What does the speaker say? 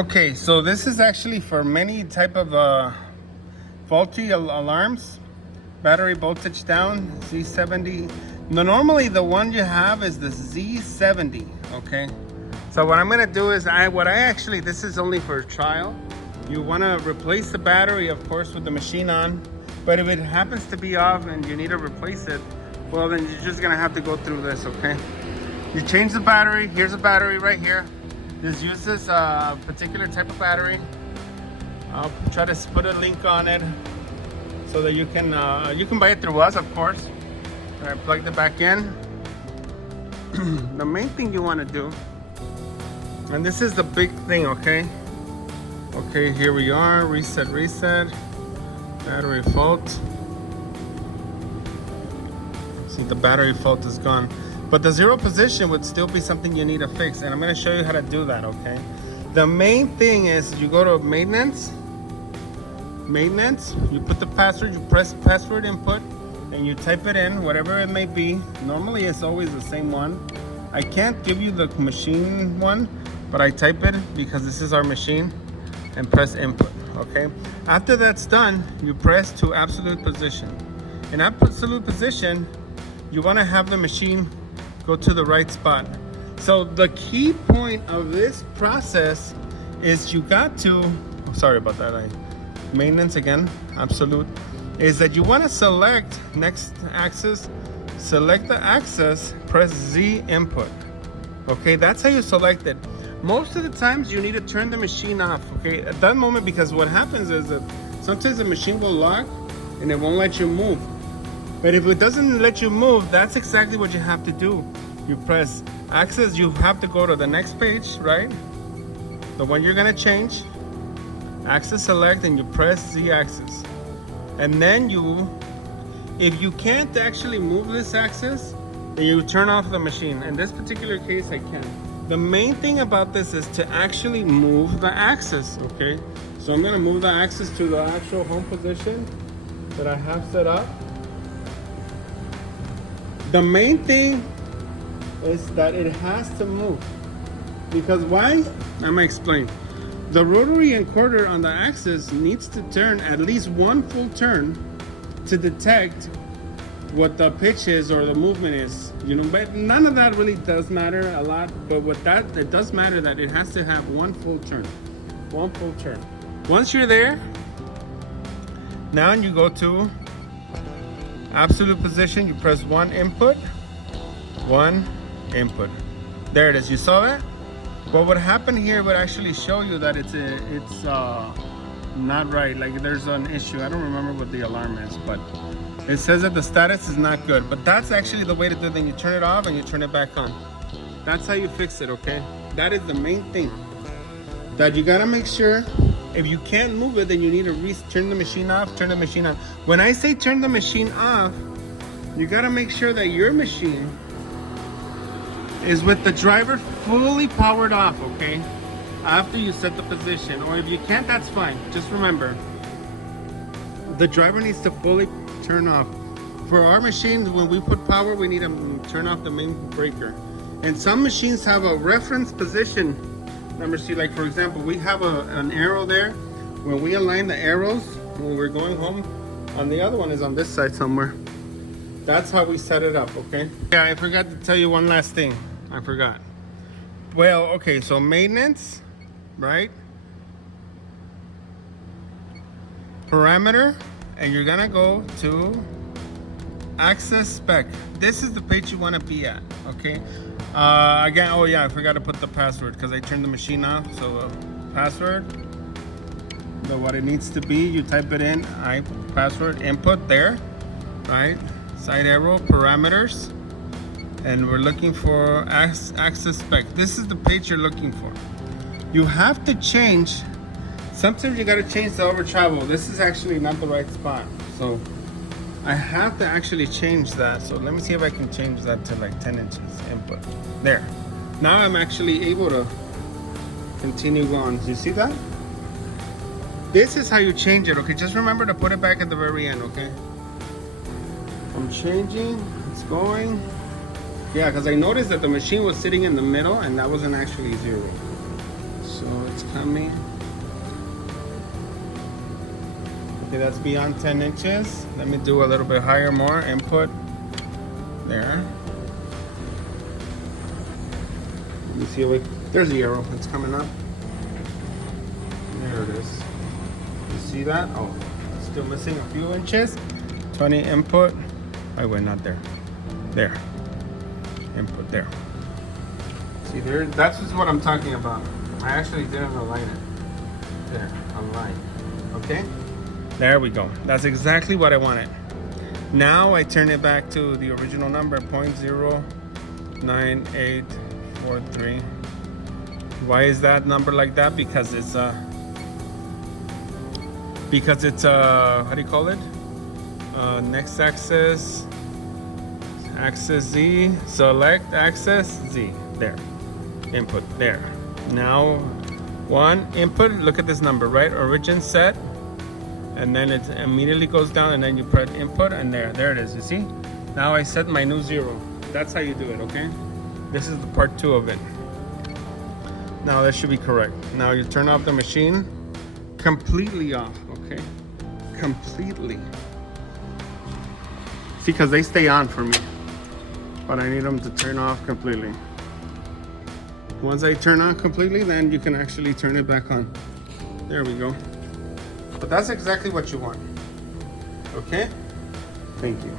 Okay, so this is actually for many type of faulty alarms. Battery voltage down, Z70. Normally the one you have is the Z70, okay? So what I'm gonna do is, this is only for trial. You wanna replace the battery, of course, with the machine on, but if it happens to be off and you need to replace it, well, then you're just gonna have to go through this, okay? You change the battery. Here's a battery right here. This uses a particular type of battery. I'll try to put a link on it so that you can buy it through us, of course. All right, plug it back in. The main thing you want to do, and this is the big thing, okay? Okay, here we are. Reset. Battery fault. See, the battery fault is gone. But the zero position would still be something you need to fix, and I'm going to show you how to do that, okay? The main thing is you go to maintenance, you put the password, you press password input, and you type it in, whatever it may be. Normally it's always the same one. I can't give you the machine one, but I type it because this is our machine, and press input, okay? After that's done, you press to absolute position. In absolute position, you want to have the machine go to the right spot. So the key point of this process is you got to, sorry about that, maintenance again, absolute, is that you want to select next axis, select the axis, press Z input. Okay, that's how you select it. Most of the times you need to turn the machine off, okay, at that moment, because what happens is that sometimes the machine will lock and it won't let you move. But if it doesn't let you move, that's exactly what you have to do. You press axis, you have to go to the next page, right? The one you're gonna change, axis select, and you press Z axis. And then if you can't actually move this axis, then you turn off the machine. In this particular case, I can. The main thing about this is to actually move the axis, okay? So I'm gonna move the axis to the actual home position that I have set up. The main thing is that it has to move. Because why? I'm gonna explain. The rotary encoder on the axis needs to turn at least one full turn to detect what the pitch is or the movement is. You know, but none of that really does matter a lot. But with that, it does matter that it has to have one full turn. One full turn. Once you're there, now you go to absolute position, you press one input. There it is, you saw that? What would happen here would actually show you that it's not right, like there's an issue. I don't remember what the alarm is, but it says that the status is not good. But that's actually the way to do it. Then you turn it off and you turn it back on. That's how you fix it, okay? That is the main thing. That you gotta make sure, if you can't move it, then you need to turn the machine off, turn the machine on. When I say turn the machine off, you gotta make sure that your machine is with the driver fully powered off, okay? After you set the position, or if you can't, that's fine. Just remember, the driver needs to fully turn off. For our machines, when we put power, we need to turn off the main breaker. And some machines have a reference position number. See, like for example, we have an arrow there. When we align the arrows, when we're going home, on the other one is on this side somewhere. That's how we set it up, okay? Yeah, I forgot to tell you one last thing. I forgot. Well, okay, so maintenance, right? Parameter, and you're gonna go to access spec. This is the page you want to be at, okay? Again, oh yeah, I forgot to put the password because I turned the machine off. So password, what it needs to be, you type it in. Password input there, right? Side arrow, parameters, and we're looking for access spec. This is the page you're looking for. You have to change. Sometimes you got to change the over travel. This is actually not the right spot, so I have to actually change that. So let me see if I can change that to like 10 inches input. There. Now I'm actually able to continue going. Do you see that? This is how you change it, okay? Just remember to put it back at the very end, okay? I'm changing, it's going. Yeah, because I noticed that the machine was sitting in the middle and that wasn't actually zero. So it's coming. Okay, that's beyond 10 inches. Let me do a little bit higher, more input. There. You see, there's the arrow. It's coming up. There it is. You see that? Oh, still missing a few inches. 20 input. Oh wait, not there. There. Input there. See there? That's just what I'm talking about. I actually didn't align it. There, align. Okay? There we go. That's exactly what I wanted. Now I turn it back to the original number, 0.09843. Why is that number like that? Because it's how do you call it? Next axis, axis Z, select axis Z. There. Input there. Now one input, look at this number, right? Origin set. And then it immediately goes down, and then you put input, and there it is. You see? Now I set my new 0. That's how you do it, okay? This is the part 2 of it. Now that should be correct. Now you turn off the machine, completely off, okay? Completely. See, because they stay on for me, but I need them to turn off completely. Once I turn on completely, then you can actually turn it back on. There we go. But that's exactly what you want. Okay? Thank you.